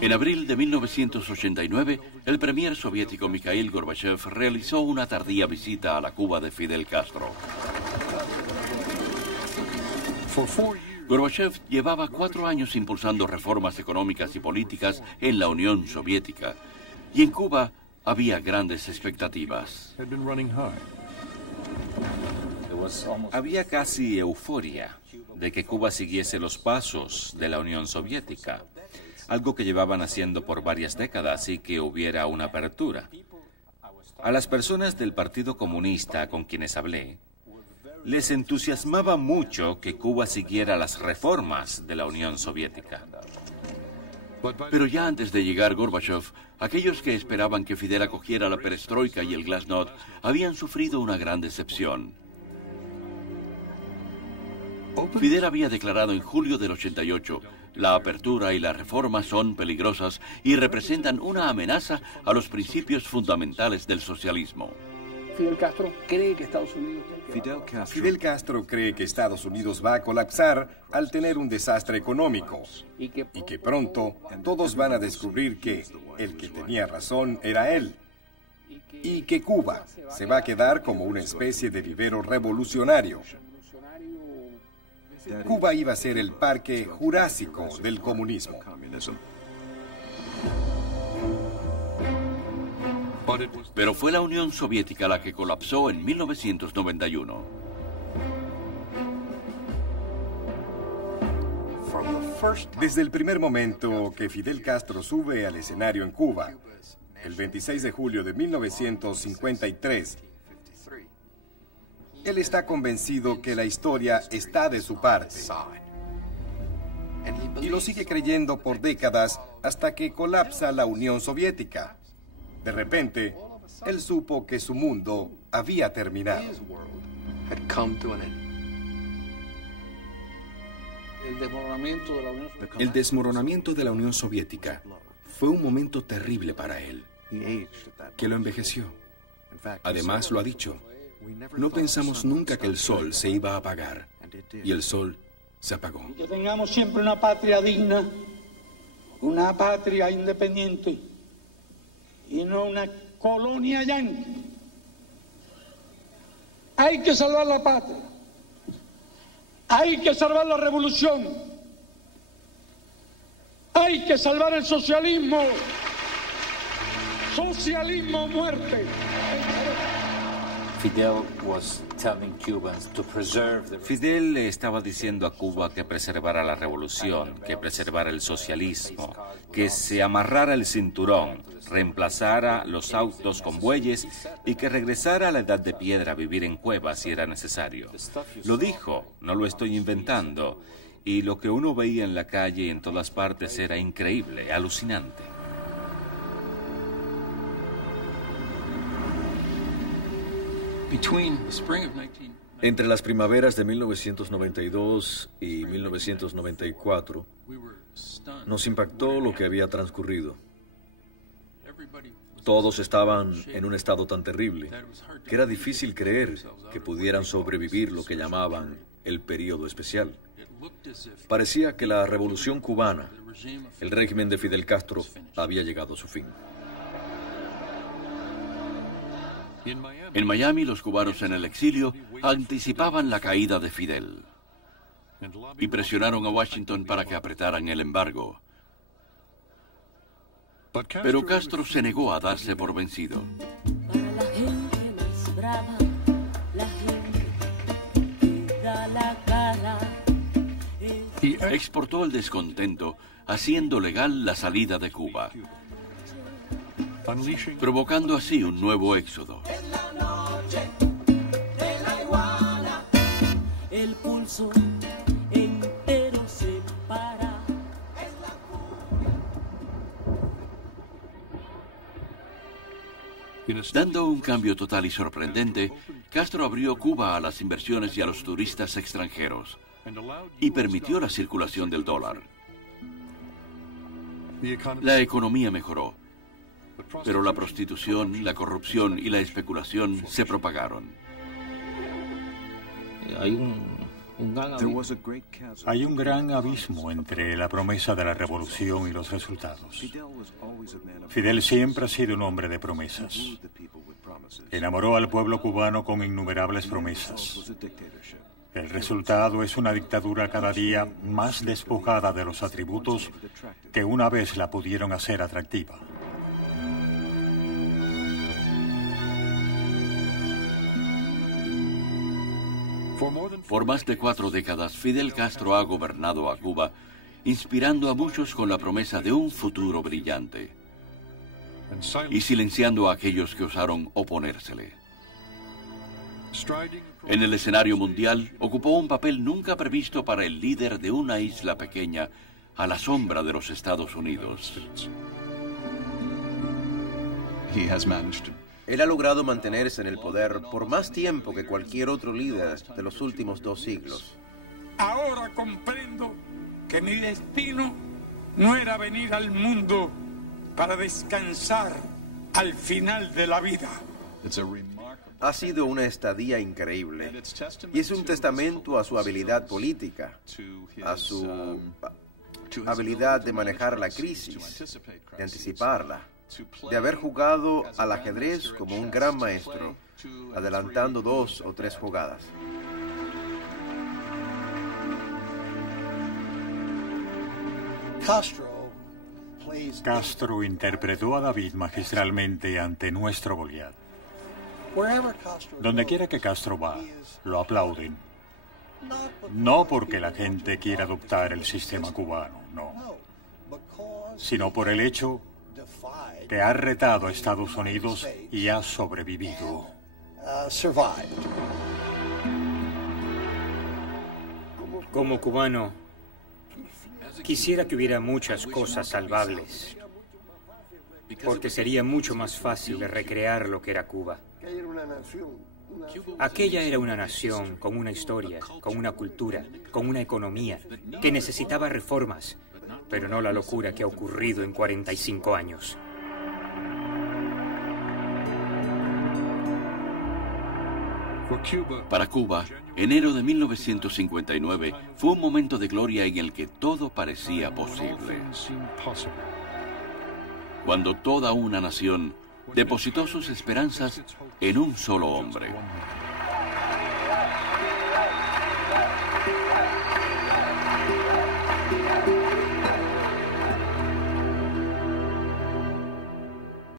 En abril de 1989, el premier soviético Mikhail Gorbachev realizó una tardía visita a la Cuba de Fidel Castro. Gorbachev llevaba 4 años impulsando reformas económicas y políticas en la Unión Soviética, y en Cuba había grandes expectativas. Había casi euforia de que Cuba siguiese los pasos de la Unión Soviética, algo que llevaban haciendo por varias décadas y que hubiera una apertura. A las personas del Partido Comunista con quienes hablé, les entusiasmaba mucho que Cuba siguiera las reformas de la Unión Soviética. Pero ya antes de llegar Gorbachev, aquellos que esperaban que Fidel acogiera la perestroika y el glasnost habían sufrido una gran decepción. Fidel había declarado en julio del 88, la apertura y la reforma son peligrosas y representan una amenaza a los principios fundamentales del socialismo. Fidel Castro cree que Estados Unidos va a colapsar al tener un desastre económico y que pronto todos van a descubrir que el que tenía razón era él y que Cuba se va a quedar como una especie de vivero revolucionario. Cuba iba a ser el parque jurásico del comunismo. Pero fue la Unión Soviética la que colapsó en 1991. Desde el primer momento que Fidel Castro sube al escenario en Cuba, el 26 de julio de 1953, él está convencido que la historia está de su parte. Y lo sigue creyendo por décadas hasta que colapsa la Unión Soviética. De repente, él supo que su mundo había terminado. El desmoronamiento de la Unión Soviética fue un momento terrible para él, que lo envejeció. Además, lo ha dicho, no pensamos nunca que el sol se iba a apagar, y el sol se apagó. Que tengamos siempre una patria digna, una patria independiente, y no una colonia yanqui. Hay que salvar la patria. Hay que salvar la revolución. Hay que salvar el socialismo. Socialismo o muerte. Fidel le estaba diciendo a Cuba que preservara la revolución, que preservara el socialismo, que se amarrara el cinturón, reemplazara los autos con bueyes y que regresara a la edad de piedra a vivir en cuevas si era necesario. Lo dijo, no lo estoy inventando, y lo que uno veía en la calle y en todas partes era increíble, alucinante. Entre las primaveras de 1992 y 1994, nos impactó lo que había transcurrido. Todos estaban en un estado tan terrible que era difícil creer que pudieran sobrevivir lo que llamaban el período especial. Parecía que la revolución cubana, el régimen de Fidel Castro, había llegado a su fin. En Miami, los cubanos en el exilio anticipaban la caída de Fidel y presionaron a Washington para que apretaran el embargo. Pero Castro se negó a darse por vencido. Para la gente más brava, la gente que da la cara. Exportó el descontento, haciendo legal la salida de Cuba, provocando así un nuevo éxodo. El pulso entero se para. Dando un cambio total y sorprendente, Castro abrió Cuba a las inversiones y a los turistas extranjeros y permitió la circulación del dólar. La economía mejoró, pero la prostitución, la corrupción y la especulación se propagaron. Hay Hay un gran abismo entre la promesa de la revolución y los resultados. Fidel siempre ha sido un hombre de promesas. Enamoró al pueblo cubano con innumerables promesas. El resultado es una dictadura cada día más despojada de los atributos que una vez la pudieron hacer atractiva. Por más de 4 décadas, Fidel Castro ha gobernado a Cuba, inspirando a muchos con la promesa de un futuro brillante y silenciando a aquellos que osaron oponérsele. En el escenario mundial, ocupó un papel nunca previsto para el líder de una isla pequeña a la sombra de los Estados Unidos. Él ha logrado mantenerse en el poder por más tiempo que cualquier otro líder de los últimos 2 siglos. Ahora comprendo que mi destino no era venir al mundo para descansar al final de la vida. Ha sido una estadía increíble y es un testamento a su habilidad política, a su habilidad de manejar la crisis, de anticiparla, de haber jugado al ajedrez como un gran maestro, adelantando 2 o 3 jugadas. Castro interpretó a David magistralmente ante nuestro Goliat. Donde quiera que Castro va, lo aplauden. No porque la gente quiera adoptar el sistema cubano, no, sino por el hecho que ha retado a Estados Unidos y ha sobrevivido. Como cubano, quisiera que hubiera muchas cosas salvables, porque sería mucho más fácil de recrear lo que era Cuba. Aquella era una nación con una historia, con una cultura, con una economía, que necesitaba reformas, pero no la locura que ha ocurrido en 45 años. Para Cuba, enero de 1959 fue un momento de gloria en el que todo parecía posible. Cuando toda una nación depositó sus esperanzas en un solo hombre.